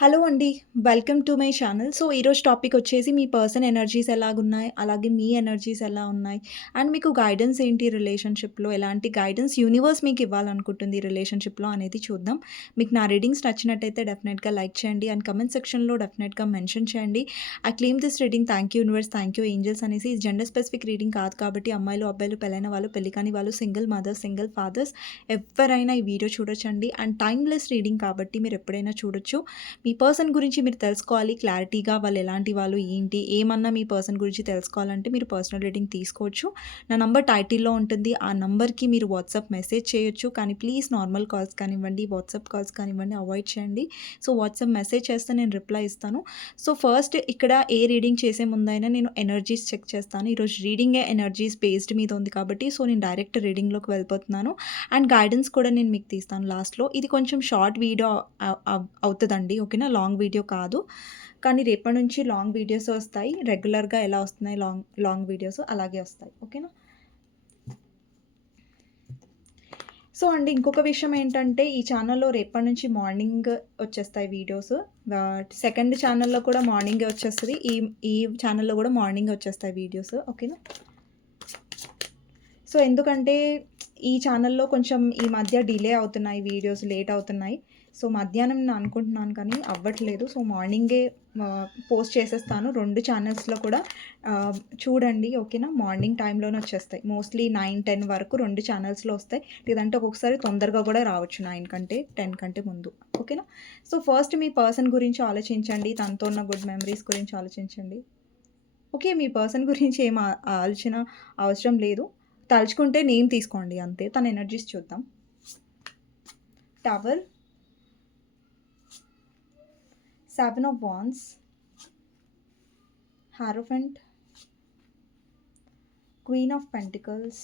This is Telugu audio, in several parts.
హలో అండి. Welcome to my channel. So, ఈరోజు టాపిక్ వచ్చేసి మీ పర్సన్ ఎనర్జీస్ ఎలాగున్నాయి, అలాగే మీ ఎనర్జీస్ ఎలా ఉన్నాయి, అండ్ మీకు గైడెన్స్ ఏంటి రిలేషన్‌షిప్‌లో, ఎలాంటి గైడెన్స్ యూనివర్స్ మీకు ఇవ్వాలనుకుంటుంది రిలేషన్‌షిప్‌లో అనేది చూద్దాం. మీకు నా రీడింగ్స్ నచ్చినట్టయితే డెఫినెట్‌గా లైక్ చేయండి అండ్ కామెంట్ సెక్షన్‌లో డెఫినెట్‌గా మెన్షన్ చేయండి. I claim this reading thank you universe, thank you angels అనేసి. ఇది జెండర్ స్పెసిఫిక్ రీడింగ్ కాదు కాబట్టి అమ్మాయిలు, అబ్బాయిలు, పెళ్ళైన వాళ్ళు, పెళ్లి కాని వాళ్ళు, సింగిల్ మదర్స్, సింగిల్ ఫాదర్స్ ఎవ్వరైనా ఈ వీడియో చూడొచ్చండి. అండ్ టైమ్‌లెస్ రీడింగ్ కాబట్టి మీరు ఎప్పుడైనా చూడొచ్చు. మీ పర్సన్ గురించి మీరు తెలుసుకోవాలి క్లారిటీగా, వాళ్ళు ఎలాంటి వాళ్ళు, ఏంటి, ఏమన్నా మీ పర్సన్ గురించి తెలుసుకోవాలంటే మీరు పర్సనల్ రీడింగ్ తీసుకోవచ్చు. నా నంబర్ టైటిల్‌లో ఉంటుంది. ఆ నంబర్‌కి మీరు వాట్సాప్ మెసేజ్ చేయొచ్చు. కానీ ప్లీజ్ నార్మల్ కాల్స్ కానివ్వండి, వాట్సాప్ కాల్స్ కానివ్వండి అవాయిడ్ చేయండి. సో, వాట్సాప్ మెసేజ్ చేస్తే నేను రిప్లై ఇస్తాను. సో, ఫస్ట్ ఇక్కడ ఏ రీడింగ్ చేసే ముందైనా నేను ఎనర్జీస్ చెక్ చేస్తాను. ఈరోజు రీడింగే ఎనర్జీస్ బేస్డ్ మీద ఉంది కాబట్టి సో, నేను డైరెక్ట్ రీడింగ్‌లోకి వెళ్ళిపోతున్నాను. అండ్ గైడెన్స్ కూడా నేను మీకు తీస్తాను లాస్ట్‌లో. ఇది కొంచెం షార్ట్ వీడియో అవుతదండి. ఓకేనా? లాంగ్ వీడియో కాదు. కానీ రేపటి నుంచి లాంగ్ వీడియోస్ వస్తాయి. రెగ్యులర్‌గా ఎలా వస్తున్నాయి లాంగ్ వీడియోస్ అలాగే వస్తాయి. ఓకేనా? సో అండి, ఇంకొక విషయం ఏంటంటే ఈ ఛానల్‌లో రేపటి నుంచి మార్నింగ్ వచ్చేస్తాయి వీడియోస్. సెకండ్ ఛానల్‌లో కూడా మార్నింగే వచ్చేస్తది. ఈ ఈ ఛానల్‌లో కూడా మార్నింగే వచ్చేస్తాయి వీడియోస్. ఓకేనా? సో, ఎందుకంటే ఈ ఛానల్‌లో కొంచెం ఈ మధ్య డిలే అవుతున్నాయి వీడియోస్, లేట్ అవుతున్నాయి. సో, మధ్యాహ్నం నేను అనుకుంటున్నాను కానీ అవ్వట్లేదు. సో, మార్నింగే పోస్ట్ చేసేస్తాను. 2 ఛానల్స్‌లో కూడా చూడండి. ఓకేనా? మార్నింగ్ టైంలోనే వచ్చేస్తాయి. మోస్ట్‌లీ 9, 10 వరకు 2 ఛానల్స్‌లో వస్తాయి. లేదంటే ఒక్కొక్కసారి తొందరగా కూడా రావచ్చు 9 కంటే, 10 కంటే ముందు. ఓకేనా? సో, ఫస్ట్ మీ పర్సన్ గురించి ఆలోచించండి. తనతో ఉన్న గుడ్ మెమరీస్ గురించి ఆలోచించండి. ఓకే. మీ పర్సన్ గురించి ఏం ఆలోచన అవసరం లేదు. తలుచుకుంటే నేమ్ తీసుకోండి అంతే. తన ఎనర్జీస్ చూద్దాం. Tower, 7 of wands, hierophant, queen of pentacles,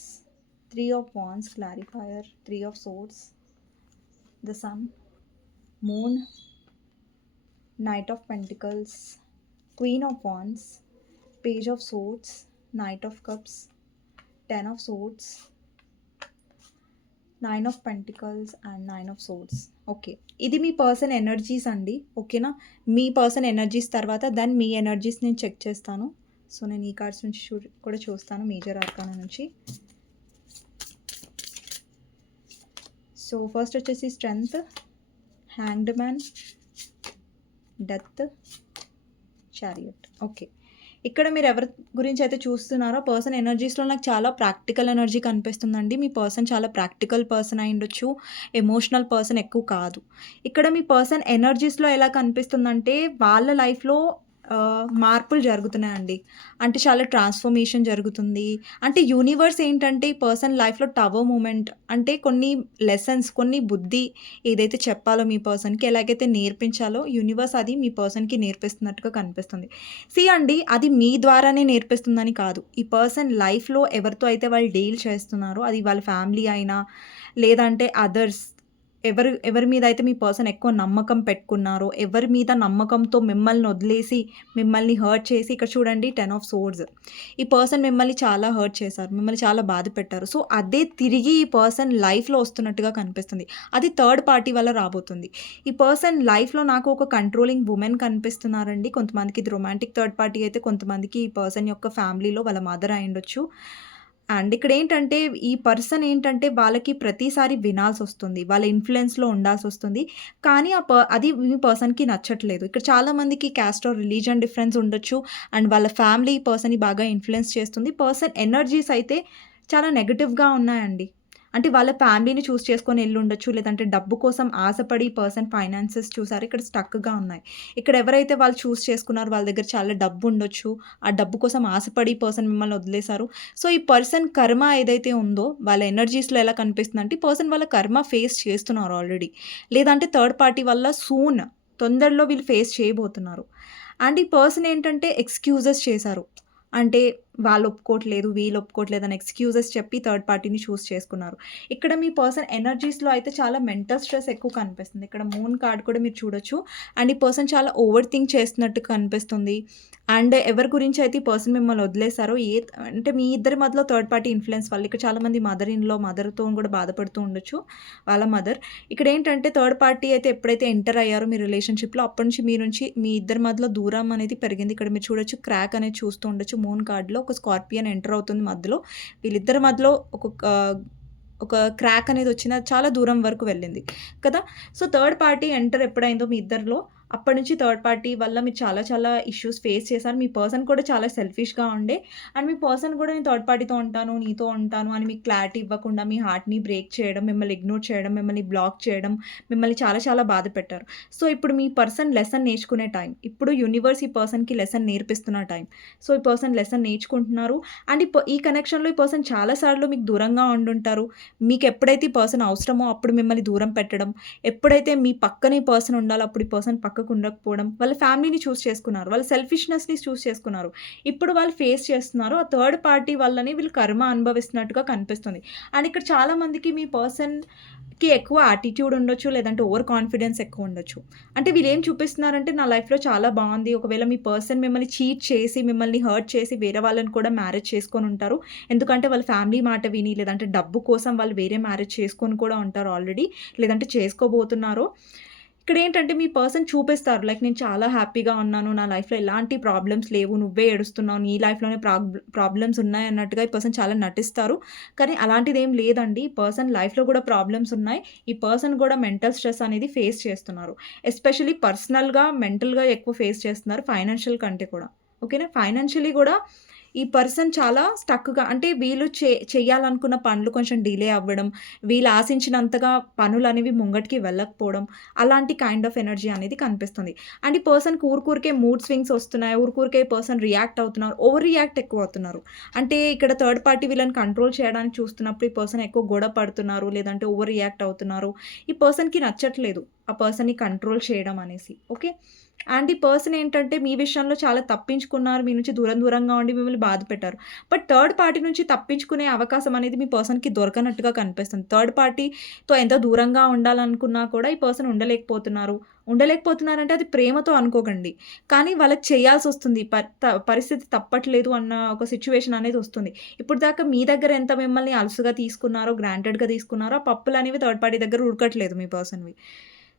3 of wands, clarifier, 3 of swords, the sun, moon, knight of pentacles, queen of wands, page of swords, knight of cups, 10 of swords, 9 of pentacles and 9 of swords. Okay. ఇది మీ పర్సన్ ఎనర్జీస్ అండి. ఓకేనా? మీ పర్సన్ ఎనర్జీస్ తర్వాత దెన్ మీ ఎనర్జీస్ నేను చెక్ చేస్తాను. సో, నేను ఈ కార్డ్స్ నుంచి కూడా చూస్తాను మేజర్ ఆర్కానా నుంచి. సో, ఫస్ట్ వచ్చేసి strength, hanged man, death, chariot. Okay. ఇక్కడ మీరు ఎవరి గురించి అయితే చూస్తున్నారో పర్సన్ ఎనర్జీస్‌లో నాకు చాలా ప్రాక్టికల్ ఎనర్జీ కనిపిస్తుందండి. మీ పర్సన్ చాలా ప్రాక్టికల్ పర్సన్ అయ్యుండొచ్చు. ఎమోషనల్ పర్సన్ ఎక్కువ కాదు. ఇక్కడ మీ పర్సన్ ఎనర్జీస్‌లో ఎలా కనిపిస్తుందంటే వాళ్ళ లైఫ్‌లో మార్పులు జరుగుతున్నాయండి. అంటే చాలా ట్రాన్స్‌ఫర్మేషన్ జరుగుతుంది. అంటే యూనివర్స్ ఏంటంటే ఈ పర్సన్ లైఫ్‌లో టవర్ మూమెంట్ అంటే కొన్ని లెసన్స్, కొన్ని బుద్ధి ఏదైతే చెప్పాలో మీ పర్సన్‌కి, ఎలాగైతే నేర్పించాలో యూనివర్స్ అది మీ పర్సన్‌కి నేర్పిస్తున్నట్టుగా కనిపిస్తుంది. అండి, అది మీ ద్వారానే నేర్పిస్తుందని కాదు. ఈ పర్సన్ లైఫ్‌లో ఎవరితో అయితే వాళ్ళు డీల్ చేస్తున్నారో అది వాళ్ళ ఫ్యామిలీ అయినా, లేదంటే అదర్స్ ఎవరి మీద అయితే మీ పర్సన్ ఎక్కువ నమ్మకం పెట్టుకున్నారో, ఎవరి మీద నమ్మకంతో మిమ్మల్ని వదిలేసి, మిమ్మల్ని హర్ట్ చేసి ఇక్కడ చూడండి 10 ఆఫ్ సోర్డ్స్. ఈ పర్సన్ మిమ్మల్ని చాలా హర్ట్ చేశారు. మిమ్మల్ని చాలా బాధ పెట్టారు. సో, అదే తిరిగి ఈ పర్సన్ లైఫ్‌లో వస్తున్నట్టుగా కనిపిస్తుంది. అది థర్డ్ పార్టీ వల్ల రాబోతుంది. ఈ పర్సన్ లైఫ్‌లో నాకు ఒక కంట్రోలింగ్ వుమెన్ కనిపిస్తున్నారండి. కొంతమందికి ఇది రొమాంటిక్ థర్డ్ పార్టీ అయితే, కొంతమందికి ఈ పర్సన్ యొక్క ఫ్యామిలీలో వాళ్ళ మదర్ అయ్యుండొచ్చు. అండ్ ఇక్కడేంటంటే, ఈ పర్సన్ ఏంటంటే, వాళ్ళకి ప్రతిసారి వినాల్సొస్తుంది. వాళ్ళ ఇన్‌ఫ్లూయెన్స్‌లో ఉండాల్సొస్తుంది. కానీ అది మీ పర్సన్‌కి నచ్చట్లేదు. ఇక్కడ చాలామందికి క్యాస్ట్ ఆర్ రిలీజియన్ డిఫరెన్స్ ఉండొచ్చు. అండ్ వాళ్ళ ఫ్యామిలీ ఈ పర్సన్‌ని బాగా ఇన్‌ఫ్లూయెన్స్ చేస్తుంది. పర్సన్ ఎనర్జీస్ అయితే చాలా నెగెటివ్‌గా ఉన్నాయండి. అంటే వాళ్ళ ఫ్యామిలీని చూజ్ చేసుకొని ఎళ్ళుండొచ్చు. లేదంటే డబ్బు కోసం ఆశపడి పర్సన్ ఫైనాన్సెస్ చూసారు. ఇక్కడ స్టక్‌గా ఉన్నాయి. ఇక్కడ ఎవరైతే వాళ్ళు చూజ్ చేసుకున్నారో వాళ్ళ దగ్గర చాలా డబ్బుండొచ్చు. ఆ డబ్బు కోసం ఆశపడి పర్సన్ మిమ్మల్ని వదిలేసారు. సో, ఈ పర్సన్ కర్మ ఏదైతే ఉందో వాళ్ళ ఎనర్జీస్‌లో ఎలా కనిపిస్తుందంటే, ఈ పర్సన్ వాళ్ళ కర్మ ఫేస్ చేస్తున్నారు ఆల్రెడీ. లేదంటే థర్డ్ పార్టీ వల్ల తొందరలో వీళ్ళు ఫేస్ చేయబోతున్నారు. అండ్ ఈ పర్సన్ ఏంటంటే ఎక్స్‌క్యూజెస్ చేశారు. అంటే వాళ్ళు ఒప్పుకోవట్లేదు, వీళ్ళు ఒప్పుకోవట్లేదు అని ఎక్స్‌క్యూజెస్ చెప్పి థర్డ్ పార్టీని చూజ్ చేసుకున్నారు. ఇక్కడ మీ పర్సన్ ఎనర్జీస్‌లో అయితే చాలా మెంటల్ స్ట్రెస్ ఎక్కువ కనిపిస్తుంది. ఇక్కడ మూన్ కార్డ్ కూడా మీరు చూడొచ్చు. అండ్ ఈ పర్సన్ చాలా ఓవర్ థింక్ చేస్తున్నట్టు కనిపిస్తుంది. అండ్ ఎవరి గురించి అయితే ఈ పర్సన్ మిమ్మల్ని వదిలేసారో అంటే మీ ఇద్దరి మధ్యలో థర్డ్ పార్టీ ఇన్‌ఫ్లుయెన్స్ వల్ల ఇక్కడ చాలామంది మదర్‌తో కూడా బాధపడుతూ ఉండొచ్చు. వాళ్ళ మదర్. ఇక్కడ ఏంటంటే థర్డ్ పార్టీ అయితే ఎప్పుడైతే ఎంటర్ అయ్యారో మీ రిలేషన్‌షిప్‌లో అప్పటి నుంచి మీ ఇద్దరి మధ్యలో దూరం అనేది పెరిగింది. ఇక్కడ మీరు చూడొచ్చు క్రాక్ అనేది చూస్తూ ఉండొచ్చు. మూన్ కార్డ్‌లో ఒక స్కార్పియన్ ఎంటర్ అవుతుంది మధ్యలో. వీళ్ళిద్దరి మధ్యలో ఒక క్రాక్ అనేది వచ్చింది. అది చాలా దూరం వరకు వెళ్ళింది కదా! సో, థర్డ్ పార్టీ ఎంటర్ ఎప్పుడైందో మీ ఇద్దరిలో అప్పటి నుంచి థర్డ్ పార్టీ వల్ల మీరు చాలా చాలా ఇష్యూస్ ఫేస్ చేశారు. మీ పర్సన్ కూడా చాలా సెల్ఫిష్‌గా ఉండే అండ్ మీ పర్సన్ కూడా నేను థర్డ్ పార్టీతో ఉంటాను, నీతో ఉంటాను అని మీకు క్లారిటీ ఇవ్వకుండా మీ హార్ట్‌ని బ్రేక్ చేయడం, మిమ్మల్ని ఇగ్నోర్ చేయడం, మిమ్మల్ని బ్లాక్ చేయడం, మిమ్మల్ని చాలా చాలా బాధ పెట్టారు. సో, ఇప్పుడు మీ పర్సన్ లెసన్ నేర్చుకునే టైం. ఇప్పుడు యూనివర్స్ ఈ పర్సన్‌కి లెసన్ నేర్పిస్తున్న టైం. సో, ఈ పర్సన్ లెసన్ నేర్చుకుంటున్నారు అండ్ ఈ కనెక్షన్‌లో ఈ పర్సన్ చాలా సార్లు మీకు దూరంగా ఉండుంటారు. మీకు ఎప్పుడైతే ఈ పర్సన్ అవసరమో అప్పుడు మిమ్మల్ని దూరం పెట్టడం, ఎప్పుడైతే మీ పక్కన ఈ పర్సన్ ఉండాలో అప్పుడు ఈ పర్సన్ పక్కకు ఉండకపోవడం, వాళ్ళ ఫ్యామిలీని చూస్ చేసుకున్నారు. వాళ్ళ సెల్ఫిష్‌నెస్‌ని చూస్ చేసుకున్నారు. ఇప్పుడు వాళ్ళు ఫేస్ చేస్తున్నారు. ఆ థర్డ్ పార్టీ వల్లనే వీళ్ళు కర్మ అనుభవిస్తున్నట్టుగా కనిపిస్తుంది. అండ్ ఇక్కడ చాలా మందికి మీ పర్సన్‌కి ఎక్కువ యాటిట్యూడ్ ఉండొచ్చు. లేదంటే ఓవర్ కాన్ఫిడెన్స్ ఎక్కువ ఉండొచ్చు. అంటే వీళ్ళేం చూపిస్తున్నారంటే నా లైఫ్‌లో చాలా బావుంది. ఒకవేళ మీ పర్సన్ మిమ్మల్ని చీట్ చేసి, మిమ్మల్ని హర్ట్ చేసి వేరే వాళ్ళని కూడా మ్యారేజ్ చేసుకొని ఉంటారు. ఎందుకంటే వాళ్ళ ఫ్యామిలీ మాట విని, లేదంటే డబ్బు కోసం వాళ్ళు వేరే మ్యారేజ్ చేసుకొని కూడా ఉంటారు ఆల్రెడీ. లేదంటే చేసుకోబోతున్నారు. ఇక్కడేంటంటే మీ పర్సన్ చూపిస్తారు. లైక్ నేను చాలా హ్యాపీగా ఉన్నాను. నా లైఫ్‌లో ఎలాంటి ప్రాబ్లమ్స్ లేవు. నువ్వే ఏడుస్తున్నావు. నీ లైఫ్‌లోనే ప్రాబ్లమ్స్ ఉన్నాయన్నట్టుగా ఈ పర్సన్ చాలా నటిస్తారు. కానీ అలాంటిదేం లేదండి. ఈ పర్సన్ లైఫ్‌లో కూడా ప్రాబ్లమ్స్ ఉన్నాయి. ఈ పర్సన్ కూడా మెంటల్ స్ట్రెస్ అనేది ఫేస్ చేస్తున్నారు. ఎస్పెషల్లీ పర్సనల్‌గా, మెంటల్‌గా ఎక్కువ ఫేస్ చేస్తున్నారు. ఫైనాన్షియల్ కంటే కూడా. ఓకేనా? ఫైనాన్షియల్లీ కూడా ఈ పర్సన్ చాలా స్టక్‌గా అంటే వీళ్ళు చేయాలనుకున్న పనులు కొంచెం డిలే అవ్వడం, వీళ్ళు ఆశించినంతగా పనులనేవి ముంగటికి వెళ్ళకపోవడం, అలాంటి కైండ్ ఆఫ్ ఎనర్జీ అనేది కనిపిస్తుంది. అండ్ ఈ పర్సన్‌కి ఊరికే మూడ్ స్వింగ్స్ వస్తున్నాయి. ఊరికే ఈ పర్సన్ రియాక్ట్ అవుతున్నారు. ఓవర్ రియాక్ట్ ఎక్కువ అవుతున్నారు. అంటే ఇక్కడ థర్డ్ పార్టీ వీళ్ళని కంట్రోల్ చేయడానికి చూస్తున్నప్పుడు ఈ పర్సన్ ఎక్కువ గొడవ పడుతున్నారు. లేదంటే ఓవర్ రియాక్ట్ అవుతున్నారు. ఈ పర్సన్‌కి నచ్చట్లేదు ఆ పర్సన్‌ని కంట్రోల్ చేయడం అనేసి. ఓకే. అండ్ ఈ పర్సన్ ఏంటంటే మీ విషయంలో చాలా తప్పించుకున్నారు. మీ నుంచి దూరంగా ఉండి మిమ్మల్ని బాధపెట్టారు. బట్ థర్డ్ పార్టీ నుంచి తప్పించుకునే అవకాశం అనేది మీ పర్సన్‌కి దొరకనట్టుగా కనిపిస్తుంది. థర్డ్ పార్టీతో ఎంత దూరంగా ఉండాలనుకున్నా కూడా ఈ పర్సన్ ఉండలేకపోతున్నారు. ఉండలేకపోతున్నారంటే అది ప్రేమతో అనుకోకండి. కానీ వాళ్ళకి చేయాల్సొస్తుంది. పరిస్థితి తప్పట్లేదు అన్న ఒక సిట్యుయేషన్ అనేది వస్తుంది. ఇప్పటిదాకా మీ దగ్గర ఎంత మిమ్మల్ని అలుసుగా తీసుకున్నారో, గ్రాంటెడ్‌గా తీసుకున్నారో, ఆ పప్పులనేవి థర్డ్ పార్టీ దగ్గర ఉడకట్లేదు మీ పర్సన్‌వి.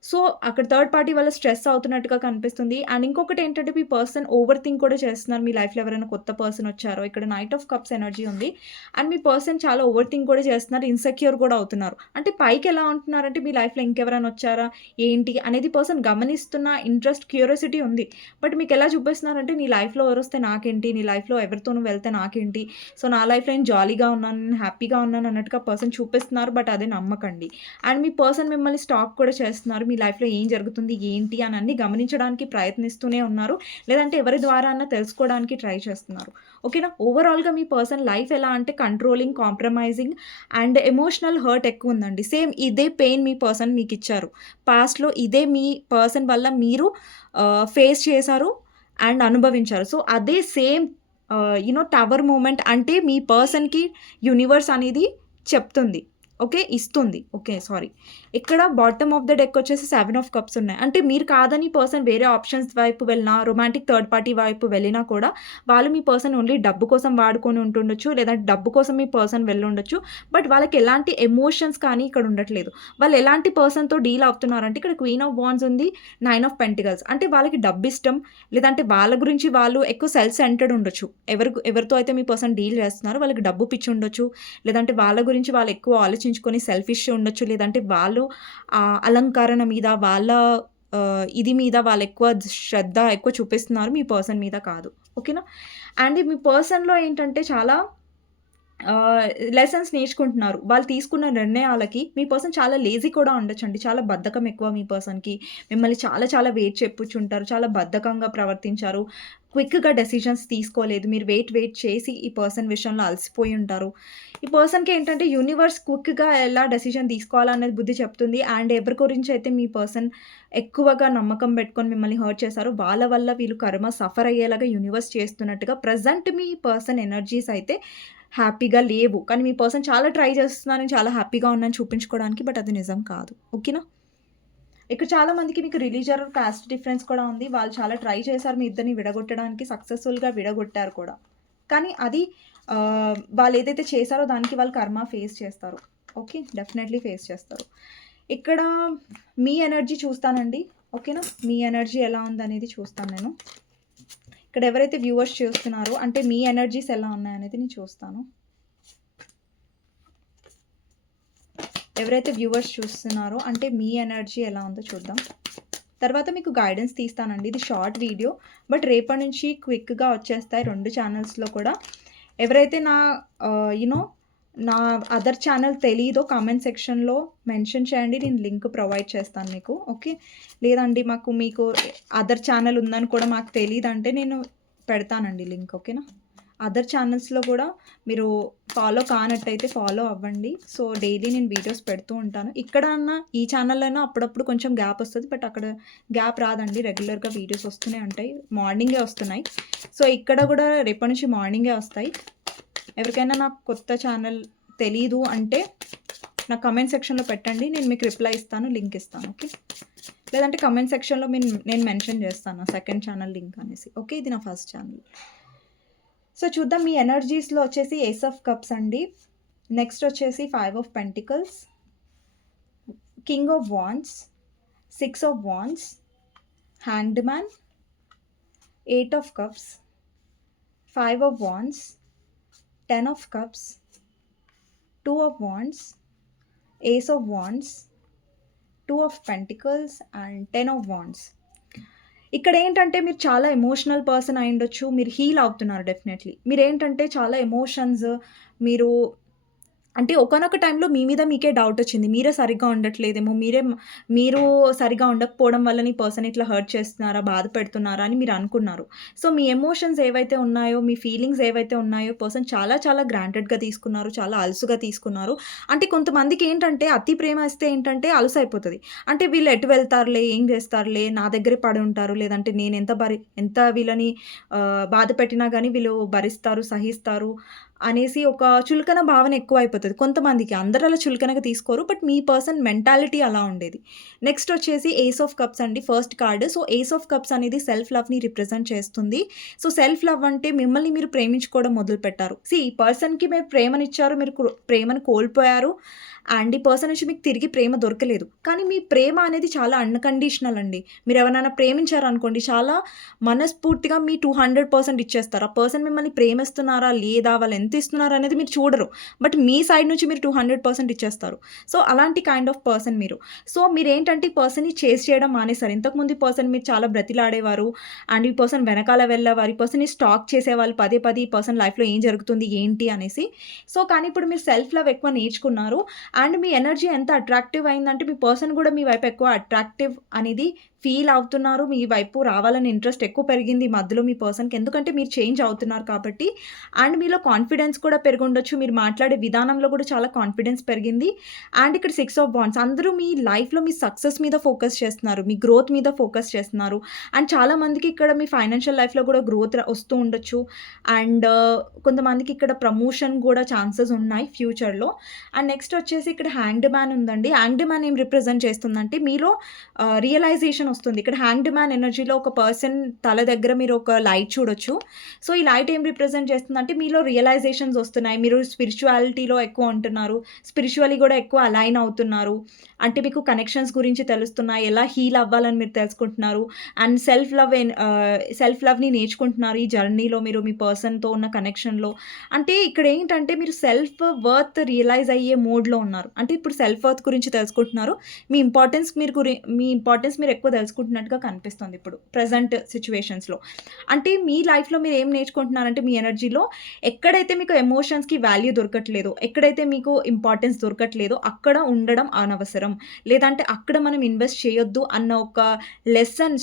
సో, అక్కడ థర్డ్ పార్టీ వల్ల స్ట్రెస్ అవుతున్నట్టుగా కనిపిస్తుంది. అండ్ ఇంకొకటేంటంటే మీ పర్సన్ ఓవర్ థింక్ కూడా చేస్తున్నారు. మీ లైఫ్‌లో ఎవరైనా కొత్త పర్సన్ వచ్చారో, ఇక్కడ నైట్ ఆఫ్ కప్స్ ఎనర్జీ ఉంది. అండ్ మీ పర్సన్ చాలా ఓవర్ థింక్ కూడా చేస్తున్నారు. ఇన్‌సెక్యూర్ కూడా అవుతున్నారు. అంటే పైకి ఎలా ఉంటున్నారంటే మీ లైఫ్‌లో ఇంకెవరైనా వచ్చారా? ఏంటి? అనేది పర్సన్ గమనిస్తున్న ఇంట్రెస్ట్, క్యూరియాసిటీ ఉంది. బట్ మీకెలా చూపిస్తున్నారంటే నీ లైఫ్‌లో ఎవరొస్తే నాకేంటి? నీ లైఫ్‌లో ఎవరితోనూ వెళ్తే నాకేంటి? సో, నా లైఫ్‌లో నేను జాలీగా ఉన్నాను, నేను హ్యాపీగా ఉన్నాను అన్నట్టుగా పర్సన్ చూపిస్తున్నారు. బట్ అది నమ్మకండి. అండ్ మీ పర్సన్ మిమ్మల్ని స్టాక్ కూడా చేస్తున్నారు. మీ లైఫ్‌లో ఏం జరుగుతుంది? ఏంటి? అని అన్నీ గమనించడానికి ప్రయత్నిస్తూనే ఉన్నారు. లేదంటే ఎవరి ద్వారా అన్నా తెలుసుకోవడానికి ట్రై చేస్తున్నారు. ఓకేనా? ఓవరాల్‌గా మీ పర్సన్ లైఫ్ ఎలా అంటే controlling, compromising and emotional hurt ఎక్కువుందండి. సేమ్ ఇదే పెయిన్ మీ పర్సన్ మీకిచ్చారు. పాస్ట్‌లో ఇదే మీ పర్సన్ వల్ల మీరు ఫేస్ చేశారు అండ్ అనుభవించారు. సో, అదే సేమ్ టవర్ మూమెంట్ అంటే మీ పర్సన్‌కి యూనివర్స్ అనేది చెప్తుంది. ఓకే. ఇస్తుంది. ఓకే. సారీ. ఇక్కడ బాటమ్ ఆఫ్ ద డెక్ వచ్చేసి 7 ఆఫ్ కప్స్ ఉన్నాయి. అంటే మీరు కాదని పర్సన్ వేరే ఆప్షన్స్ వైపు వెళ్ళినా, రొమాంటిక్ థర్డ్ పార్టీ వైపు వెళ్ళినా కూడా వాళ్ళు మీ పర్సన్ ఓన్లీ డబ్బు కోసం వాడుకొని ఉంటుండొచ్చు. లేదంటే డబ్బు కోసం మీ పర్సన్ వెళ్ళుండొచ్చు. బట్ వాళ్ళకి ఎలాంటి ఎమోషన్స్ కానీ ఇక్కడ ఉండట్లేదు. వాళ్ళు ఎలాంటి పర్సన్‌తో డీల్ అవుతున్నారంటే ఇక్కడ క్వీన్ ఆఫ్ వాండ్స్ ఉంది. 9 ఆఫ్ పెంటికల్స్. అంటే వాళ్ళకి డబ్బిష్టం. లేదంటే వాళ్ళ గురించి వాళ్ళు ఎక్కువ సెల్ఫ్ సెంటర్డ్ ఉండొచ్చు. ఎవరితో అయితే మీ పర్సన్ డీల్ చేస్తున్నారో వాళ్ళకి డబ్బు పిచ్చి ఉండొచ్చు. లేదంటే వాళ్ళ గురించి వాళ్ళు ఎక్కువ ఆలోచించుకొని సెల్ఫిష్ ఉండొచ్చు. లేదంటే వాళ్ళు అలంకరణ మీద, వాళ్ళ ఇది మీద వాళ్ళెక్కువ శ్రద్ధ ఎక్కువ చూపిస్తున్నారు. మీ పర్సన్ మీద కాదు. ఓకేనా? అండ్ మీ పర్సన్‌లో ఏంటంటే చాలా లెసన్స్ నేర్చుకుంటున్నారు. వాళ్ళు తీసుకున్న నిర్ణయాలకి మీ పర్సన్ చాలా లేజీ కూడా ఉండొచ్చండి. చాలా బద్ధకం ఎక్కువ మీ పర్సన్‌కి. మిమ్మల్ని చాలా చాలా వెయిట్ చెప్పుచుంటారు. చాలా బద్ధకంగా ప్రవర్తించారు. క్విక్‌గా డెసిషన్స్ తీసుకోలేదు. మీరు వెయిట్ చేసి ఈ పర్సన్ విషయంలో అలసిపోయి ఉంటారు. ఈ పర్సన్‌కి ఏంటంటే యూనివర్స్ క్విక్‌గా ఎలా డెసిషన్ తీసుకోవాలనేది బుద్ధి చెప్తుంది. అండ్ ఎవరి గురించైతే మీ పర్సన్ ఎక్కువగా నమ్మకం పెట్టుకొని మిమ్మల్ని హర్ట్ చేశారో వాళ్ళ వల్ల వీళ్ళు కర్మ సఫర్ అయ్యేలాగా యూనివర్స్ చేస్తున్నట్టుగా ప్రెజెంట్ మీ పర్సన్ ఎనర్జీస్ అయితే హ్యాపీగా లేవు. కానీ మీ పర్సన్ చాలా ట్రై చేస్తున్నాను, నేను చాలా హ్యాపీగా ఉన్నాను చూపించుకోవడానికి. బట్ అది నిజం కాదు. ఓకేనా? ఇక్కడ చాలా మందికి మీకు రిలీజియన్, కాస్ట్ డిఫరెన్స్ కూడా ఉంది. వాళ్ళు చాలా ట్రై చేశారు మీ ఇద్దరిని విడగొట్టడానికి. సక్సెస్‌ఫుల్‌గా విడగొట్టారు కూడా. కానీ అది వాళ్ళు ఏదైతే చేశారో దానికి వాళ్ళు కర్మ ఫేస్ చేస్తారు. ఓకే. డెఫినెట్‌లీ ఫేస్ చేస్తారు. ఇక్కడ మీ ఎనర్జీ చూస్తానండి. ఓకేనా? మీ ఎనర్జీ ఎలా ఉందనేది చూస్తాను నేను. ఇక్కడ ఎవరైతే వ్యూవర్స్ చూస్తున్నారో అంటే మీ ఎనర్జీస్ ఎలా ఉన్నాయనేది నేను చూస్తాను. ఎవరైతే వ్యూవర్స్ చూస్తున్నారో అంటే మీ ఎనర్జీ ఎలా ఉందో చూద్దాం. తర్వాత మీకు గైడెన్స్ తీస్తానండి. ఇది షార్ట్ వీడియో. బట్ రేపటి నుంచి క్విక్‌గా వచ్చేస్తాయి 2 ఛానల్స్‌లో కూడా. ఎవరైతే నా నా అదర్ ఛానల్ తెలీదో కామెంట్ సెక్షన్‌లో మెన్షన్ చేయండి. నేను లింక్ ప్రొవైడ్ చేస్తాను మీకు. ఓకే. లేదండి మీకు అదర్ ఛానల్ ఉందని కూడా మాకు తెలీదంటే నేను పెడతానండి లింక్. ఓకేనా? అదర్ ఛానల్స్‌లో కూడా మీరు ఫాలో కానట్టయితే ఫాలో అవ్వండి. సో, డైలీ నేను వీడియోస్ పెడుతూ ఉంటాను. ఇక్కడ ఈ ఛానల్‌లోనో అప్పుడప్పుడు కొంచెం గ్యాప్ వస్తది. బట్ అక్కడ గ్యాప్ రాదండి. రెగ్యులర్‌గా వీడియోస్ వస్తూనే ఉంటాయి. మార్నింగే వస్తున్నాయి. సో, ఇక్కడ కూడా రేపటి నుంచి మార్నింగే వస్తాయి. ఎవరికైనా నాకు కొత్త ఛానల్ తెలీదు అంటే నాకు కమెంట్ సెక్షన్‌లో పెట్టండి. నేను మీకు రిప్లై ఇస్తాను. లింక్ ఇస్తాను. ఓకే. లేదంటే కమెంట్ సెక్షన్‌లో నేను మెన్షన్ చేస్తాను సెకండ్ ఛానల్ లింక్ అనేసి. ఓకే. ఇది నా ఫస్ట్ ఛానల్. సో, చూద్దాం మీ ఎనర్జీస్‌లో వచ్చేసి ఏస్ ఆఫ్ కప్స్ అండి. నెక్స్ట్ వచ్చేసి 5 of pentacles, king of wands, 6 of wands, hanged man, 8 of cups, 5 of wands, 10 of cups, 2 of wands, ace of wands, 2 of pentacles and 10 of wands. ఇక్కడ ఏంటంటే మీరు చాలా ఎమోషనల్ పర్సన్ అయ్యుండొచ్చు. మీరు హీల్ అవుతున్నారు డెఫినెట్‌లీ. మీరేంటంటే చాలా ఎమోషన్స్ మీరు అంటే ఒకానొక టైంలో మీ మీద మీకే డౌట్ వచ్చింది. మీరే సరిగ్గా ఉండట్లేదేమో, మీరు సరిగ్గా ఉండకపోవడం వల్ల నీ పర్సన్ ఇట్లా హర్ట్ చేస్తున్నారా, బాధ పెడుతున్నారా అని మీరు అనుకున్నారు. సో, మీ ఎమోషన్స్ ఏవైతే ఉన్నాయో, మీ ఫీలింగ్స్ ఏవైతే ఉన్నాయో పర్సన్ చాలా చాలా గ్రాంటెడ్‌గా తీసుకున్నారు. చాలా అలుసుగా తీసుకున్నారు. అంటే కొంతమందికి ఏంటంటే అతి ప్రేమ ఇస్తే ఏంటంటే అలుసైపోతది. అంటే వీళ్ళు ఎటు వెళ్తారులే, ఏం చేస్తారులే, నా దగ్గరే పడి ఉంటారు. లేదంటే నేను ఎంత వీళ్ళని బాధ పెట్టినా గానీ వీళ్ళు భరిస్తారు, సహిస్తారు అనేసి ఒక చులకన భావన ఎక్కువైపోతది కొంతమందికి. అందరూ అలా చులకనగా తీసుకోరు. బట్ మీ పర్సన్ మెంటాలిటీ అలా ఉండేది. నెక్స్ట్ వచ్చేసి ఏస్ ఆఫ్ కప్స్ అండి first card. So, ace of cups అనేది సెల్ఫ్ లవ్‌ని రిప్రజెంట్ చేస్తుంది. సో, సెల్ఫ్ లవ్ అంటే మిమ్మల్ని మీరు ప్రేమించుకోవడం మొదలుపెట్టారు. ఈ పర్సన్‌కి మీరు ప్రేమనిచ్చారు. మీరు ప్రేమను కోల్పోయారు. అండ్ ఈ పర్సన్ నుంచి మీకు తిరిగి ప్రేమ దొరకలేదు. కానీ మీ ప్రేమ అనేది చాలా అన్‌కండిషనల్ అండి. మీరెవరినైనా ప్రేమించారనుకోండి చాలా మనస్ఫూర్తిగా మీ 200% ఇచ్చేస్తారు. ఆ పర్సన్ మిమ్మల్ని ప్రేమిస్తున్నారా? లేదా? వాళ్ళు ఎంత ఇస్తున్నారు అనేది మీరు చూడరు. బట్ మీ సైడ్ నుంచి మీరు 200% ఇచ్చేస్తారు. సో, అలాంటి కైండ్ ఆఫ్ పర్సన్ మీరు. సో, మీరేంటంటే ఈ పర్సన్‌ని చేజ్ చేయడం మానేశారు. ఇంతకుముందు ఈ పర్సన్ మీరు చాలా బ్రతిలాడేవారు. అండ్ ఈ పర్సన్ వెనకాల వెళ్ళేవారు. ఈ పర్సన్‌ని స్టాక్ చేసేవాళ్ళు పదే పదే ఈ పర్సన్ లైఫ్‌లో ఏం జరుగుతుంది? ఏంటి? అనేసి. సో, కానీ ఇప్పుడు మీరు సెల్ఫ్ లవ్ ఎక్కువ నేర్చుకున్నారు. అండ్ మీ ఎనర్జీ ఎంత అట్రాక్టివ్ అయిందంటే మీ పర్సన్ కూడా మీ వైపు ఎక్కువ అట్రాక్టివ్ అనేది ఫీల్ అవుతున్నారు. మీ వైపు రావాలని ఇంట్రెస్ట్ ఎక్కువ పెరిగింది ఈ మధ్యలో మీ పర్సన్‌కి. ఎందుకంటే మీరు చేంజ్ అవుతున్నారు కాబట్టి. అండ్ మీలో కాన్ఫిడెన్స్ కూడా పెరిగుండొచ్చు. మీరు మాట్లాడే విధానంలో కూడా చాలా కాన్ఫిడెన్స్ పెరిగింది. అండ్ ఇక్కడ 6 ఆఫ్ వాండ్స్ అందరూ మీ లైఫ్‌లో మీ సక్సెస్ మీద ఫోకస్ చేస్తున్నారు. మీ గ్రోత్ మీద ఫోకస్ చేస్తున్నారు. అండ్ చాలామందికి ఇక్కడ మీ ఫైనాన్షియల్ లైఫ్‌లో కూడా గ్రోత్ వస్తూ ఉండొచ్చు. అండ్ కొంతమందికి ఇక్కడ ప్రమోషన్ కూడా ఛాన్సెస్ ఉన్నాయి ఫ్యూచర్‌లో. అండ్ నెక్స్ట్ వచ్చేసి ఇక్కడ హ్యాంగ్డ్ మ్యాన్ ఉందండి. హ్యాంగ్డ్ మ్యాన్ ఏం రిప్రజెంట్ చేస్తుందంటే మీలో రియలైజేషన్ వస్తుంది. ఇక్కడ హ్యాంగ్డ్ మ్యాన్ ఎనర్జీలో ఒక పర్సన్ తల దగ్గర మీరు ఒక లైట్ చూడొచ్చు. సో, ఈ లైట్ ఏం రిప్రజెంట్ చేస్తుందంటే మీలో రియలైజేషన్స్ వస్తున్నాయి. మీరు స్పిరిచువాలిటీలో ఎక్కువ ఉంటున్నారు. స్పిరిచువల్లీ కూడా ఎక్కువ అలైన్ అవుతున్నారు. అంటే మీకు కనెక్షన్స్ గురించి తెలుస్తున్నాయి. ఎలా హీల్ అవ్వాలని మీరు తెలుసుకుంటున్నారు. అండ్ సెల్ఫ్ లవ్‌ని నేర్చుకుంటున్నారు ఈ జర్నీలో మీరు మీ పర్సన్‌తో ఉన్న కనెక్షన్‌లో. అంటే ఇక్కడ ఏంటంటే మీరు సెల్ఫ్ వర్త్ రియలైజ్ అయ్యే మోడ్‌లో ఉన్నారు. అంటే ఇప్పుడు సెల్ఫ్ వర్త్ గురించి తెలుసుకుంటున్నారు. మీ ఇంపార్టెన్స్ మీరు ఎక్కువ తెలుసుకుంటున్నట్టుగా కనిపిస్తుంది ఇప్పుడు ప్రెజెంట్ సిచ్యువేషన్స్‌లో. అంటే మీ లైఫ్‌లో మీరు ఏం నేర్చుకుంటున్నారంటే మీ ఎనర్జీలో ఎక్కడైతే మీకు ఎమోషన్స్‌కి వాల్యూ దొరకట్లేదో, ఎక్కడైతే మీకు ఇంపార్టెన్స్ దొరకట్లేదో అక్కడ ఉండడం అనవసరం. లేదంటే అక్కడ మనం ఇన్వెస్ట్ చేయొద్దు అన్న ఒక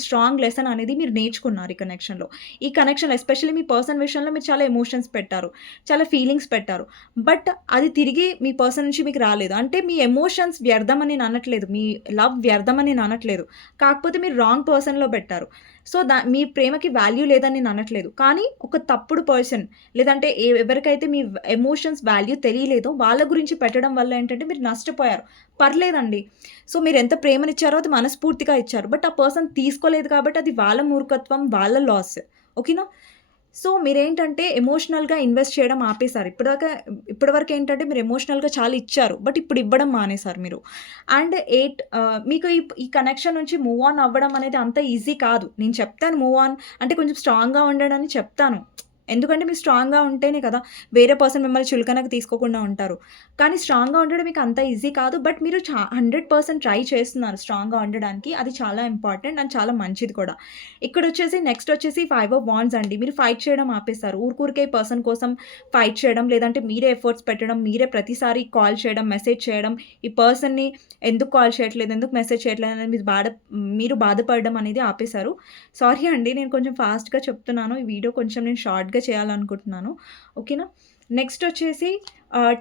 స్ట్రాంగ్ లెసన్ అనేది మీరు నేర్చుకున్నారు ఈ కనెక్షన్‌లో. ఈ కనెక్షన్‌లో ఎస్పెషల్లీ మీ పర్సన్ విషయంలో మీరు చాలా ఎమోషన్స్ పెట్టారు. చాలా ఫీలింగ్స్ పెట్టారు. బట్ అది తిరిగి మీ పర్సన్ నుంచి మీకు రాలేదు. అంటే మీ ఎమోషన్స్ వ్యర్థమని నేను అనట్లేదు. మీ లవ్ వ్యర్థమని నేను అనట్లేదు. కాకపోతే మీరు రాంగ్ పర్సన్‌లో పెట్టారు. సో, మీ ప్రేమకి వాల్యూ లేదని నేను అనట్లేదు. కానీ ఒక తప్పుడు పర్సన్ లేదంటే ఎవరికైతే మీ ఎమోషన్స్ వాల్యూ తెలియలేదో వాళ్ళ గురించి పెట్టడం వల్ల ఏంటంటే మీరు నష్టపోయారు. పర్లేదండి. సో, మీరెంత ప్రేమనిచ్చారో అది మనస్ఫూర్తిగా ఇచ్చారు. బట్ ఆ పర్సన్ తీసుకోలేదు కాబట్టి అది వాళ్ళ మూర్ఖత్వం, వాళ్ళ లాస్. ఓకేనా? సో, మీరేంటంటే ఎమోషనల్‌గా ఇన్వెస్ట్ చేయడం ఆపేసారు. ఇప్పటివరకు ఏంటంటే మీరు ఎమోషనల్‌గా చాలా ఇచ్చారు. బట్ ఇప్పుడు ఇవ్వడం మానేసారు మీరు. అండ్ మీకు ఈ కనెక్షన్ నుంచి మూవ్ ఆన్ అవ్వడం అనేది అంత ఈజీ కాదు. నేను చెప్తాను మూవ్ ఆన్ అంటే కొంచెం స్ట్రాంగ్‌గా ఉండండని చెప్తాను. ఎందుకంటే మీరు స్ట్రాంగ్‌గా ఉంటేనే కదా వేరే పర్సన్ మిమ్మల్ని చులకనగా తీసుకోకుండా ఉంటారు. కానీ స్ట్రాంగ్‌గా ఉండడం మీకు అంత ఈజీ కాదు. బట్ మీరు 100% ట్రై చేస్తున్నారు స్ట్రాంగ్‌గా ఉండడానికి. అది చాలా ఇంపార్టెంట్ అండ్ చాలా మంచిది కూడా. ఇక్కడొచ్చేసి నెక్స్ట్ వచ్చేసి 5 ఆఫ్ వాండ్స్ అండి. మీరు ఫైట్ చేయడం ఆపేసారు. ఊరికే ఈ పర్సన్ కోసం ఫైట్ చేయడం, లేదంటే మీరే ఎఫర్ట్స్ పెట్టడం, మీరే ప్రతిసారి కాల్ చేయడం, మెసేజ్ చేయడం, ఈ పర్సన్‌ని ఎందుకు కాల్ చేయట్లేదు, ఎందుకు మెసేజ్ చేయట్లేదు అనేది మీరు బాధపడడం అనేది ఆపేసారు. సారీ అండి. నేను కొంచెం ఫాస్ట్‌గా చెప్తున్నాను. ఈ వీడియో కొంచెం నేను షార్ట్‌గా చేయాలనుకుంటున్నాను. ఓకేనా? నెక్స్ట్ వచ్చేసి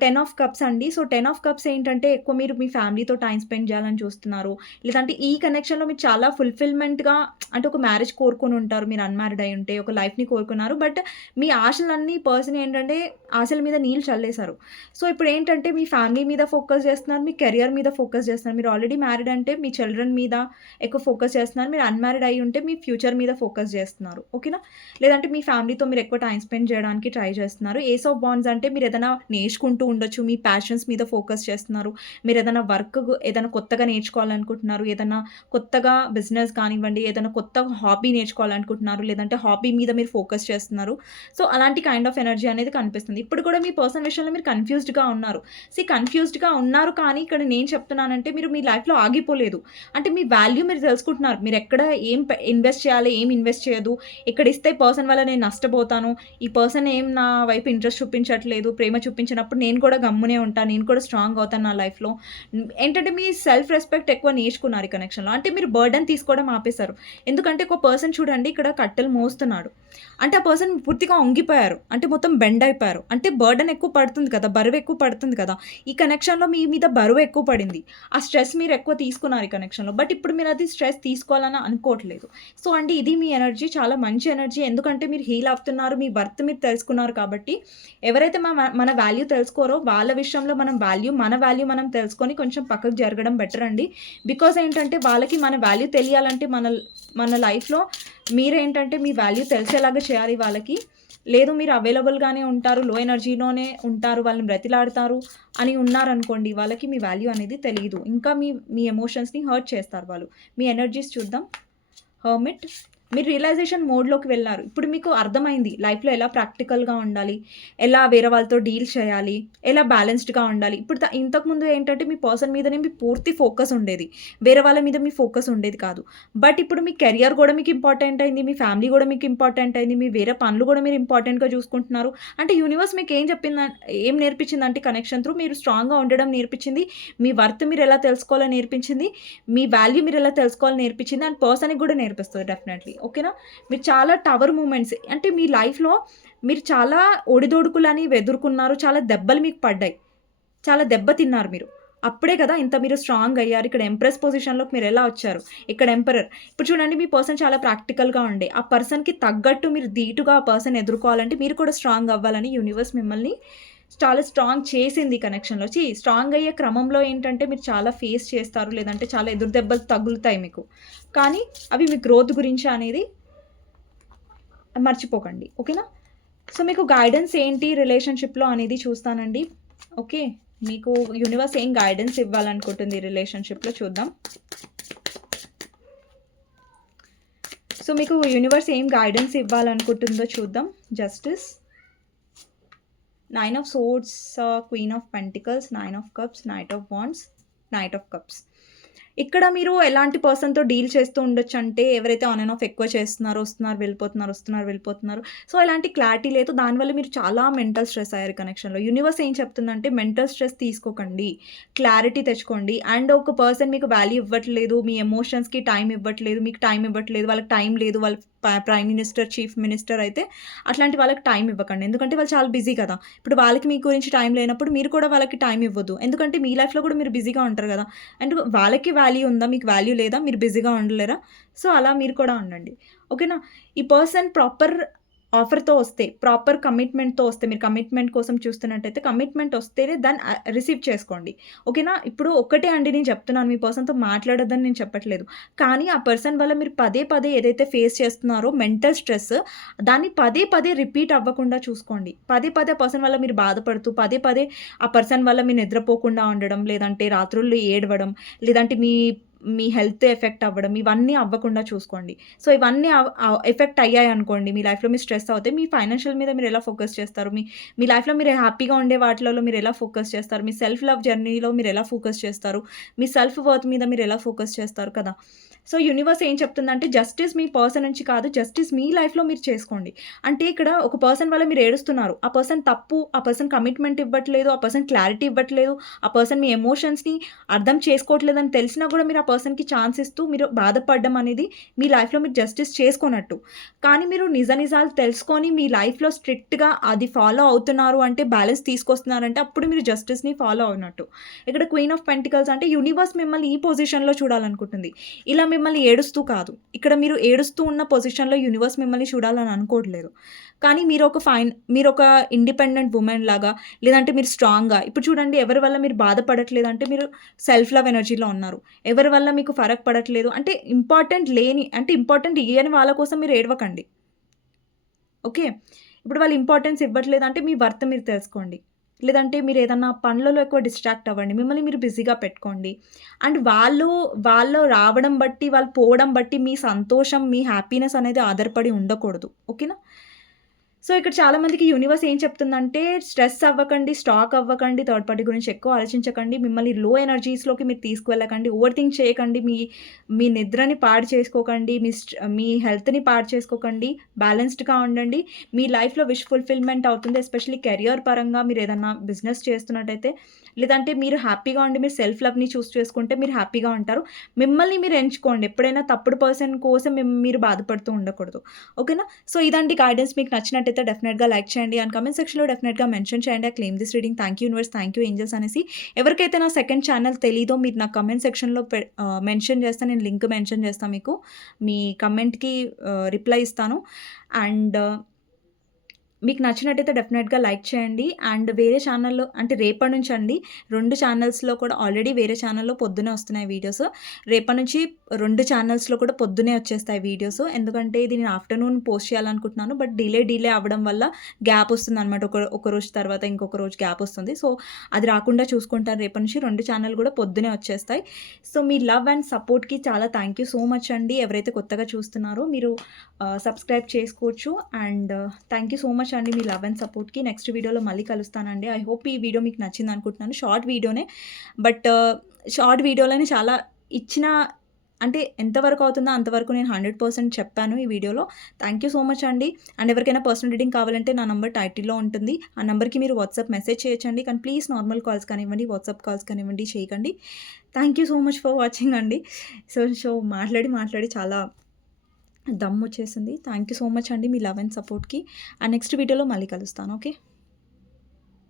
10 ఆఫ్ కప్స్ అండి. సో, 10 ఆఫ్ కప్స్ ఏంటంటే ఎక్కువ మీరు మీ ఫ్యామిలీతో టైమ్ స్పెండ్ చేయాలని చూస్తున్నారు. లేదంటే ఈ కనెక్షన్‌లో మీరు చాలా ఫుల్‌ఫిల్‌మెంట్‌గా అంటే ఒక మ్యారేజ్ కోరుకొని ఉంటారు. మీరు అన్‌మ్యారిడ్ అయ్యి ఉంటే ఒక లైఫ్‌ని కోరుకున్నారు. బట్ మీ ఆశలన్నీ పర్సన్ ఏంటంటే ఆశల మీద నీళ్ళు చల్లేసారు. సో, ఇప్పుడేంటంటే మీ ఫ్యామిలీ మీద ఫోకస్ చేస్తున్నారు. మీ కెరియర్ మీద ఫోకస్ చేస్తున్నారు. మీరు ఆల్రెడీ మ్యారిడ్ అంటే మీ చిల్డ్రన్ మీద ఎక్కువ ఫోకస్ చేస్తున్నారు. మీరు అన్‌మ్యారిడ్ అయ్యి ఉంటే మీ ఫ్యూచర్ మీద ఫోకస్ చేస్తున్నారు. ఓకేనా? లేదంటే మీ ఫ్యామిలీతో మీరు ఎక్కువ టైమ్ స్పెండ్ చేయడానికి ట్రై చేస్తున్నారు. ఏస్ ఆఫ్ వాండ్స్ అంటే మీరు ఏదైనా నేర్చుకుంటూ ఉండొచ్చు. మీ ప్యాషన్స్ మీద ఫోకస్ చేస్తున్నారు. మీరు ఏదైనా కొత్తగా నేర్చుకోవాలనుకుంటున్నారు. ఏదైనా కొత్తగా బిజినెస్ కానివ్వండి, ఏదైనా కొత్త హాబీ నేర్చుకోవాలనుకుంటున్నారు. లేదంటే హాబీ మీద మీరు ఫోకస్ చేస్తున్నారు. సో, అలాంటి కైండ్ ఆఫ్ ఎనర్జీ అనేది కనిపిస్తుంది. ఇప్పుడు కూడా మీ పర్సన్ విషయంలో మీరు కన్‌ఫ్యూజ్డ్‌గా ఉన్నారు. కన్‌ఫ్యూజ్డ్‌గా ఉన్నారు కానీ ఇక్కడ నేను చెప్తున్నానంటే మీరు మీ లైఫ్‌లో ఆగిపోలేదు. అంటే మీ వాల్యూ మీరు తెలుసుకుంటున్నారు. మీరెక్కడ ఇన్వెస్ట్ చేయాలి, ఏం ఇన్వెస్ట్ చేయొద్దు. ఇక్కడ ఇస్తే పర్సన్ వల్ల నేను నష్టపోతాను. ఈ పర్సన్ ఏం నా వైపు ఇంట్రెస్ట్ చూపించట్లేదు, ప్రేమ చూపించినప్పుడు నేను కూడా గమ్మునే ఉంటాను. నేను కూడా స్ట్రాంగ్ అవుతాను నా లైఫ్‌లో. ఏంటంటే మీ సెల్ఫ్ రెస్పెక్ట్ ఎక్కువ నేర్చుకున్నారు ఈ కనెక్షన్‌లో. అంటే మీరు బర్డెన్ తీసుకోవడం ఆపేసారు. ఎందుకంటే ఒక పర్సన్ చూడండి ఇక్కడ కట్టెలు మోస్తున్నాడు. అంటే ఆ పర్సన్ పూర్తిగా వంగిపోయారు. అంటే మొత్తం బెండ్ అయిపోయారు. అంటే బర్డెన్ ఎక్కువ పడుతుంది కదా! బరువు ఎక్కువ పడుతుంది కదా! ఈ కనెక్షన్‌లో మీ మీద బరువు ఎక్కువ పడింది. ఆ స్ట్రెస్ మీరు ఎక్కువ తీసుకున్నారు ఈ కనెక్షన్‌లో. బట్ ఇప్పుడు మీరు అది స్ట్రెస్ తీసుకోవాలని అనుకోవట్లేదు. సో, అండి ఇది మీ ఎనర్జీ చాలా మంచి ఎనర్జీ. ఎందుకంటే మీరు హీల్ అవుతున్నారు. మీ వర్త్ మీరు తెలుసుకున్నారు కాబట్టి ఎవరైతే మన వాల్యూ తెలుసుకోరో వాళ్ళ విషయంలో మన వాల్యూ మనం తెలుసుకొని కొంచెం పక్కకు జరగడం బెటర్ అండి. బికాజ్ ఏంటంటే వాళ్ళకి మన వాల్యూ తెలియాలంటే మన లైఫ్‌లో మీరేంటంటే మీ వాల్యూ తెలిసేలాగా చేయాలి వాళ్ళకి. లేదు మీరు అవైలబుల్‌గానే ఉంటారు, లో ఎనర్జీలోనే ఉంటారు, వాళ్ళని బ్రతిలాడతారు అని ఉన్నారనుకోండి, వాళ్ళకి మీ వాల్యూ అనేది తెలీదు. ఇంకా మీ ఎమోషన్స్‌ని హర్ట్ చేస్తారు వాళ్ళు. మీ ఎనర్జీస్ చూద్దాం. హర్మిట్. మీరు రియలైజేషన్ మోడ్‌లోకి వెళ్లారు. ఇప్పుడు మీకు అర్థమైంది లైఫ్‌లో ఎలా ప్రాక్టికల్‌గా ఉండాలి, ఎలా వేరే వాళ్ళతో డీల్ చేయాలి, ఎలా బ్యాలెన్స్డ్‌గా ఉండాలి. ఇంతకుముందు ఏంటంటే మీ పర్సన్ మీదనే మీ పూర్తి ఫోకస్ ఉండేది. వేరే వాళ్ళ మీద మీ ఫోకస్ ఉండేది కాదు. బట్ ఇప్పుడు మీ కెరియర్ గూడా మీకు ఇంపార్టెంట్ అయింది. మీ ఫ్యామిలీ గూడా మీకు ఇంపార్టెంట్ అయింది. మీ వేరే పనులు గూడా మీరు ఇంపార్టెంట్‌గా చూసుకుంటున్నారు. అంటే యూనివర్స్ మీకు ఏం నేర్పించిందంటే కనెక్షన్ త్రూ మీరు స్ట్రాంగ్‌గా ఉండడం నేర్పించింది. మీ వర్త్ మీరు ఎలా తెలుసుకోవాలో నేర్పించింది. మీ వాల్యూ మీరు ఎలా తెలుసుకోవాలో నేర్పించింది. అండ్ పర్సన్‌కి గూడా నేర్పిస్తది డెఫినెట్‌లీ. ఓకేనా? మీరు చాలా టవర్ మూమెంట్స్ అంటే మీ లైఫ్‌లో మీరు చాలా ఒడిదొడుకులని ఎదుర్కొన్నారు. చాలా దెబ్బలు మీకు పడ్డాయి. చాలా దెబ్బ తిన్నారు మీరు. అప్పుడే కదా ఇంత మీరు స్ట్రాంగ్ అయ్యారు. ఇక్కడ ఎంప్రెస్ పొజిషన్‌లోకి మీరు ఎలా వచ్చారు. ఇక్కడ ఎంపరర్. ఇప్పుడు చూడండి మీ పర్సన్ చాలా ప్రాక్టికల్‌గా ఉండే. ఆ పర్సన్‌కి తగ్గట్టు మీరు ధీటుగా ఆ పర్సన్ ఎదుర్కోవాలంటే మీరు కూడా స్ట్రాంగ్ అవ్వాలని యూనివర్స్ మిమ్మల్ని చాలా స్ట్రాంగ్ చేసింది ఈ కనెక్షన్‌లో. స్ట్రాంగ్ అయ్యే క్రమంలో ఏంటంటే మీరు చాలా ఫేస్ చేస్తారు. లేదంటే చాలా ఎదురు దెబ్బలు తగులుతాయి మీకు. కానీ అవి మీ గ్రోత్ గురించి అనేది మర్చిపోకండి. ఓకేనా? సో, మీకు గైడెన్స్ ఏంటి రిలేషన్‌షిప్‌లో అనేది చూస్తానండి. ఓకే. మీకు యూనివర్స్ ఏం గైడెన్స్ ఇవ్వాలనుకుంటుంది రిలేషన్‌షిప్‌లో చూద్దాం. సో, మీకు యూనివర్స్ ఏం గైడెన్స్ ఇవ్వాలనుకుంటుందో చూద్దాం. Justice, 9 of swords, queen of pentacles, 9 of cups, knight of wands, night of cups. ఇక్కడ మీరు ఎలాంటి పర్సన్‌తో డీల్ చేస్తూ ఉండొచ్చంటే, ఎవరైతే ఆన్ అండ్ ఆఫ్ ఎక్కువ చేస్తున్నారో, వస్తున్నారు, వెళ్ళిపోతున్నారు, వస్తున్నారు, వెళ్ళిపోతున్నారు. సో, ఎలాంటి క్లారిటీ లేదు. దానివల్ల మీరు చాలా మెంటల్ స్ట్రెస్ అయ్యారు కనెక్షన్‌లో. యూనివర్స్ ఏం చెప్తుందంటే, మెంటల్ స్ట్రెస్ తీసుకోకండి. క్లారిటీ తెచ్చుకోండి. అండ్ ఒక పర్సన్ మీకు వాల్యూ ఇవ్వట్లేదు, మీ ఎమోషన్స్‌కి టైం ఇవ్వట్లేదు, మీకు టైం ఇవ్వట్లేదు, వాళ్ళకి టైం లేదు, వాళ్ళు ప్రైమ్ మినిస్టర్, చీఫ్ మినిస్టర్ అయితే అట్లాంటి వాళ్ళకి టైం ఇవ్వకండి. ఎందుకంటే వాళ్ళు చాలా బిజీ కదా! ఇప్పుడు వాళ్ళకి మీ గురించి టైం లేనప్పుడు మీరు కూడా వాళ్ళకి టైం ఇవ్వద్దు. ఎందుకంటే మీ లైఫ్‌లో కూడా మీరు బిజీగా ఉంటారు కదా! అండ్ వాళ్ళకి వాల్యూ ఉందా? మీకు వాల్యూ లేదా? మీరు బిజీగా ఉండలేరా? సో, అలా మీరు కూడా ఉండండి. ఓకేనా? ఈ పర్సన్ ప్రాపర్ ఆఫర్‌తో వస్తే, ప్రాపర్ కమిట్మెంట్‌తో వస్తే, మీరు కమిట్మెంట్ కోసం చూస్తున్నట్టయితే కమిట్మెంట్ వస్తేనే దాన్ని రిసీవ్ చేసుకోండి. ఓకేనా? ఇప్పుడు ఒక్కటే అండి నేను చెప్తున్నాను. మీ పర్సన్‌తో మాట్లాడొద్దని నేను చెప్పట్లేదు. కానీ ఆ పర్సన్ వల్ల మీరు పదే పదే ఏదైతే ఫేస్ చేస్తున్నారో మెంటల్ స్ట్రెస్, దాన్ని పదే పదే రిపీట్ అవ్వకుండా చూసుకోండి. పదే పదే ఆ పర్సన్ వల్ల మీరు బాధపడుతూ, పదే పదే ఆ పర్సన్ వల్ల మీరు నిద్రపోకుండా ఉండడం, లేదంటే రాత్రుళ్ళు ఏడవడం, లేదంటే మీ హెల్త్ ఎఫెక్ట్ అవ్వడం, ఇవన్నీ అవ్వకుండా చూసుకోండి. సో, ఇవన్నీ ఎఫెక్ట్ అయ్యాయనుకోండి, మీ లైఫ్‌లో మీరు స్ట్రెస్ అవుతే, మీ ఫైనాన్షియల్ మీద మీరు ఎలా ఫోకస్ చేస్తారు? మీ మీ లైఫ్‌లో మీరు హ్యాపీగా ఉండే వాటిలలో మీరు ఎలా ఫోకస్ చేస్తారు? మీ సెల్ఫ్ లవ్ జర్నీలో మీరు ఎలా ఫోకస్ చేస్తారు? మీ సెల్ఫ్ వర్త్ మీద మీరు ఎలా ఫోకస్ చేస్తారు కదా! సో, యూనివర్స్ ఏం చెప్తుందంటే, జస్టిస్ మీ పర్సన్ నుంచి కాదు, జస్టిస్ మీ లైఫ్‌లో మీరు చేసుకోండి. అంటే ఇక్కడ ఒక పర్సన్ వల్ల మీరు ఏడుస్తున్నారు. ఆ పర్సన్ తప్పు, ఆ పర్సన్ కమిట్మెంట్ ఇవ్వట్లేదు, ఆ పర్సన్ క్లారిటీ ఇవ్వట్లేదు, ఆ పర్సన్ మీ ఎమోషన్స్‌ని అర్థం చేసుకోవట్లేదని తెలిసినా కూడా మీరు ఆ పర్సన్‌కి ఛాన్స్ ఇస్తూ మీరు బాధపడడం అనేది మీ లైఫ్‌లో మీరు జస్టిస్ చేసుకోనట్టు. కానీ మీరు నిజాలు తెలుసుకొని మీ లైఫ్‌లో స్ట్రిక్ట్‌గా అది ఫాలో అవుతున్నారు అంటే, బ్యాలెన్స్ తీసుకొస్తున్నారంటే అప్పుడు మీరు జస్టిస్‌ని ఫాలో అవునట్టు. ఇక్కడ క్వీన్ ఆఫ్ పెంటికల్స్ అంటే యూనివర్స్ మిమ్మల్ని ఈ పొజిషన్‌లో చూడాలనుకుంటుంది. ఇలా మిమ్మల్ని ఏడుస్తూ కాదు. ఇక్కడ మీరు ఏడుస్తూ ఉన్న పొజిషన్‌లో యూనివర్స్ మిమ్మల్ని చూడాలని అనుకోవట్లేదు. కానీ మీరొక ఇండిపెండెంట్ వుమెన్ లాగా, లేదంటే మీరు స్ట్రాంగ్‌గా ఇప్పుడు చూడండి, ఎవరి వల్ల మీరు బాధపడట్లేదంటే మీరు సెల్ఫ్ లవ్ ఎనర్జీలో ఉన్నారు. ఎవరి వల్ల మీకు ఫరక్ పడట్లేదు అంటే ఇంపార్టెంట్ ఇయ్యని వాళ్ళ కోసం మీరు ఏడవకండి. ఓకే. ఇప్పుడు వాళ్ళు ఇంపార్టెన్స్ ఇవ్వట్లేదంటే మీ వర్త్ మీరు తెలుసుకోండి. లేదంటే మీరేదన్నా పనులలో ఎక్కువ డిస్ట్రాక్ట్ అవ్వండి. మిమ్మల్ని మీరు బిజీగా పెట్టుకోండి. అండ్ వాళ్ళు రావడం బట్టి, వాళ్ళు పోవడం బట్టి మీ సంతోషం, మీ హ్యాపీనెస్ అనేది ఆధారపడి ఉండకూడదు. ఓకేనా? సో, ఇక్కడ చాలా మందికి యూనివర్స్ ఏం చెప్తుందంటే, స్ట్రెస్ అవ్వకండి, స్టాక్ అవ్వకండి, థర్డ్ పార్టీ గురించి ఎక్కువ ఆలోచించకండి. మిమ్మల్ని లో ఎనర్జీస్‌లోకి మీరు తీసుకువెళ్ళకండి. ఓవర్ థింక్ చేయకండి. మీ నిద్రని పాడు చేసుకోకండి. మీ హెల్త్‌ని పాడు చేసుకోకండి. బ్యాలెన్స్డ్‌గా ఉండండి. మీ లైఫ్‌లో విష్ ఫుల్‌ఫిల్‌మెంట్ అవుతుంది. ఎస్పెషల్లీ కెరియర్ పరంగా మీరేదన్నా బిజినెస్ చేస్తున్నట్టయితే, లేదంటే మీరు హ్యాపీగా ఉండి మీరు సెల్ఫ్ లవ్‌ని చూజ్ చేసుకుంటే మీరు హ్యాపీగా ఉంటారు. మిమ్మల్ని మీరు ఎంచుకోండి. ఎప్పుడైనా తప్పుడు పర్సన్ కోసం మీరు బాధపడుతూ ఉండకూడదు. ఓకేనా? సో, ఇదండి గైడెన్స్. మీకు నచ్చినట్టయితే డెఫినెట్‌గా లైక్ చేయండి. అండ్ కామెంట్ సెక్షన్‌లో డెఫినెట్‌గా మెన్షన్ చేయండి. I claim this reading. Thank you universe, thank you angels అనేసి. ఎవరికైతే నా సెకండ్ ఛానెల్ తెలీదో మీరు నా కామెంట్ సెక్షన్‌లో మెన్షన్ చేస్తే నేను లింక్ మెన్షన్ చేస్తా మీకు. మీ కామెంట్‌కి రిప్లై ఇస్తాను. అండ్ మీకు నచ్చినట్టయితే డెఫినెట్‌గా లైక్ చేయండి. అండ్ వేరే ఛానల్‌లో అంటే రేపటి నుంచి అండి 2 ఛానల్స్‌లో కూడా ఆల్రెడీ వేరే ఛానల్‌లో పొద్దున్నే వస్తున్నాయి వీడియోస్. రేపటి నుంచి 2 ఛానల్స్‌లో కూడా పొద్దున్నే వచ్చేస్తాయి వీడియోస్. ఎందుకంటే ఇది నేను ఆఫ్టర్‌నూన్ పోస్ట్ చేయాలనుకుంటున్నాను. బట్ డిలే అవ్వడం వల్ల గ్యాప్ వస్తుందనమాట. ఒక రోజు తర్వాత ఇంకొక రోజు గ్యాప్ వస్తుంది. సో, అది రాకుండా చూసుకుంటాను. రేపటి నుంచి 2 ఛానల్ కూడా పొద్దున్నే వచ్చేస్తాయి. సో, మీ లవ్ అండ్ సపోర్ట్‌కి చాలా థాంక్ యూ సో మచ్ అండి. ఎవరైతే కొత్తగా చూస్తున్నారో మీరు సబ్స్క్రైబ్ చేసుకోవచ్చు. And thank you so much అండి మీ లవ్ అండ్ సపోర్ట్‌కి. నెక్స్ట్ వీడియోలో మళ్ళీ కలుస్తానండి. ఐ హోప్ ఈ వీడియో మీకు నచ్చిందనుకుంటున్నాను. షార్ట్ వీడియోనే. బట్ షార్ట్ వీడియోలోనే చాలా ఇచ్చిన అంటే ఎంతవరకు అవుతుందో అంతవరకు నేను 100% చెప్పాను ఈ వీడియోలో. థాంక్ యూ సో మచ్ అండి. అండ్ ఎవరికైనా పర్సనల్ రీడింగ్ కావాలంటే నా నంబర్ టైటిల్‌లో ఉంటుంది. ఆ నంబర్‌కి మీరు వాట్సాప్ మెసేజ్ చేయొచ్చండి. కానీ ప్లీజ్ నార్మల్ కాల్స్ కానివ్వండి, వాట్సాప్ కాల్స్ కానివ్వండి చేయకండి. Thank you so much for watching అండి. సో మాట్లాడి చాలా దమ్మొచ్చేసింది. థాంక్ యూ సో మచ్ అండి మీ లవ్ అండ్ సపోర్ట్‌కి. నెక్స్ట్ వీడియోలో మళ్ళీ కలుస్తాను. ఓకే.